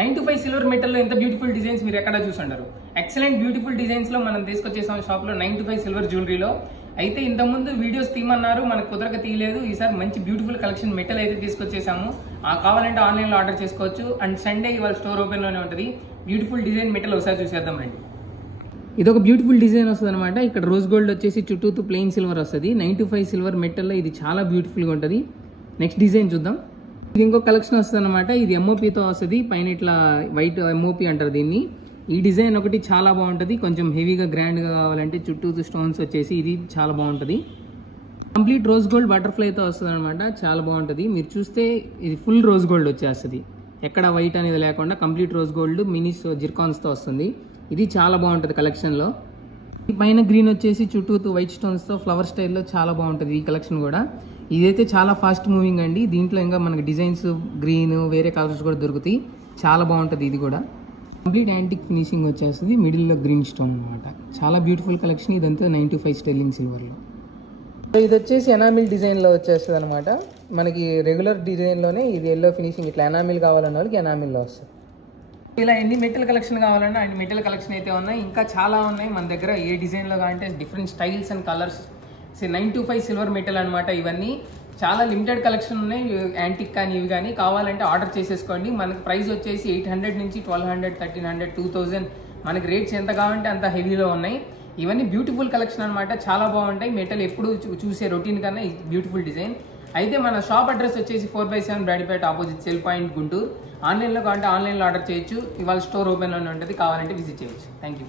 9 to 5 silver metal లో ఎంత beautiful designs మీరు ఎక్కడ చూసుంటారు. ఎక్సలెంట్ బ్యూటిఫుల్ డిజైన్స్ లో మనం తీసుకొచ్చేసాం షాప్ లో 9 to 5 సిల్వర్ జ్యువెలరీలో. అయితే ఇంత ముందు వీడియోస్ తీయమన్నారు, మనకు కుదరక తీయలేదు. ఈసారి మంచి బ్యూటిఫుల్ కలెక్షన్ మెటల్ అయితే తీసుకొచ్చేసాము. కావాలంటే ఆన్లైన్ లో ఆర్డర్ చేసుకోవచ్చు. అండ్ సండే ఇవాళ స్టోర్ ఓపెన్ లోనే ఉంటుంది. బ్యూటిఫుల్ డిజైన్ మెటల్ ఒకసారి చూసేద్దాం రండి. ఇది ఒక బ్యూటిఫుల్ డిజైన్ వస్తుంది అనమాట. ఇక్కడ రోజ్ గోల్డ్ వచ్చేసి చుట్టూ ప్లెయిన్ సిల్వర్ వస్తుంది. 9 to 5 సిల్వర్ మెటల్ లో ఇది చాలా బ్యూటిఫుల్ గా ఉంటుంది. నెక్స్ట్ డిజైన్ చూద్దాం. ఇది ఇంకో కలెక్షన్ వస్తుంది అనమాట. ఇది ఎంఓపితో వస్తుంది. పైన ఇట్లా వైట్ ఎంఓపి అంటారు దీన్ని. ఈ డిజైన్ ఒకటి చాలా బాగుంటుంది. కొంచెం హెవీగా గ్రాండ్గా కావాలంటే చుట్టూ స్టోన్స్ వచ్చేసి ఇది చాలా బాగుంటుంది. కంప్లీట్ రోజ్ గోల్డ్ బటర్ఫ్లైతో వస్తుంది అనమాట. చాలా బాగుంటుంది. మీరు చూస్తే ఇది ఫుల్ రోజ్ గోల్డ్ వచ్చేస్తుంది. ఎక్కడ వైట్ అనేది లేకుండా కంప్లీట్ రోజ్ గోల్డ్ మినీస్ జిర్కాన్స్తో వస్తుంది. ఇది చాలా బాగుంటుంది కలెక్షన్లో. ఈ పైన గ్రీన్ వచ్చేసి చుట్టూ వైట్ స్టోన్స్తో ఫ్లవర్ స్టైల్లో చాలా బాగుంటుంది ఈ కలెక్షన్ కూడా. ఇదైతే చాలా ఫాస్ట్ మూవింగ్ అండి. దీంట్లో ఇంకా మనకి డిజైన్స్ గ్రీన్ వేరే కలర్స్ కూడా దొరుకుతాయి. చాలా బాగుంటుంది ఇది కూడా. కంప్లీట్ యాంటిక్ ఫినిషింగ్ వచ్చేస్తుంది. మిడిల్లో గ్రీన్ స్టోన్ అనమాట. చాలా బ్యూటిఫుల్ కలెక్షన్. ఇదంతా 9 to 5 స్టెర్లింగ్ సిల్వర్లో. ఇది వచ్చేసి ఎనామిల్ డిజైన్లో వచ్చేస్తుంది అనమాట. మనకి రెగ్యులర్ డిజైన్లోనే ఇది ఎల్లో ఫినిషింగ్. ఇట్లా ఎనామిల్ కావాలన్న వాళ్ళకి ఎనామిల్లో వస్తుంది. ఇలా ఎన్ని మెటల్ కలెక్షన్ కావాలన్నా అన్ని మెటల్ కలెక్షన్ అయితే ఉన్నాయి. ఇంకా చాలా ఉన్నాయి మన దగ్గర. ఏ డిజైన్లో కావాలంటే different styles and colours. 9 to 5 silver metal అనమాట. ఇవన్నీ చాలా లిమిటెడ్ కలెక్షన్ ఉన్నాయి. యాంటిక్ కానీ ఇవి కానీ కావాలంటే ఆర్డర్ చేసేసుకోండి. మనకి ప్రైస్ వచ్చేసి 800 నుంచి 1200, 1300, 2000 మనకి రేట్స్ ఎంత కావాలంటే అంత హెవీలో ఉన్నాయి. ఇవన్నీ బ్యూటిఫుల్ కలెక్షన్ అనమాట. చాలా బాగుంటాయి. మెటల్ ఎప్పుడు చూసే రొటీన్ కన్నా బ్యూటిఫుల్ డిజైన్. అయితే మన షాప్ అడ్రస్ వచ్చేసి 4/7 Brodipet opposite cell point Guntur. ఆన్లైన్లో కావాలంటే ఆన్లైన్లో ఆర్డర్ చేయొచ్చు. ఇవాళ స్టోర్ ఓపెన్లోనే ఉంటుంది. కావాలంటే విజిట్ చేయొచ్చు. Thank you.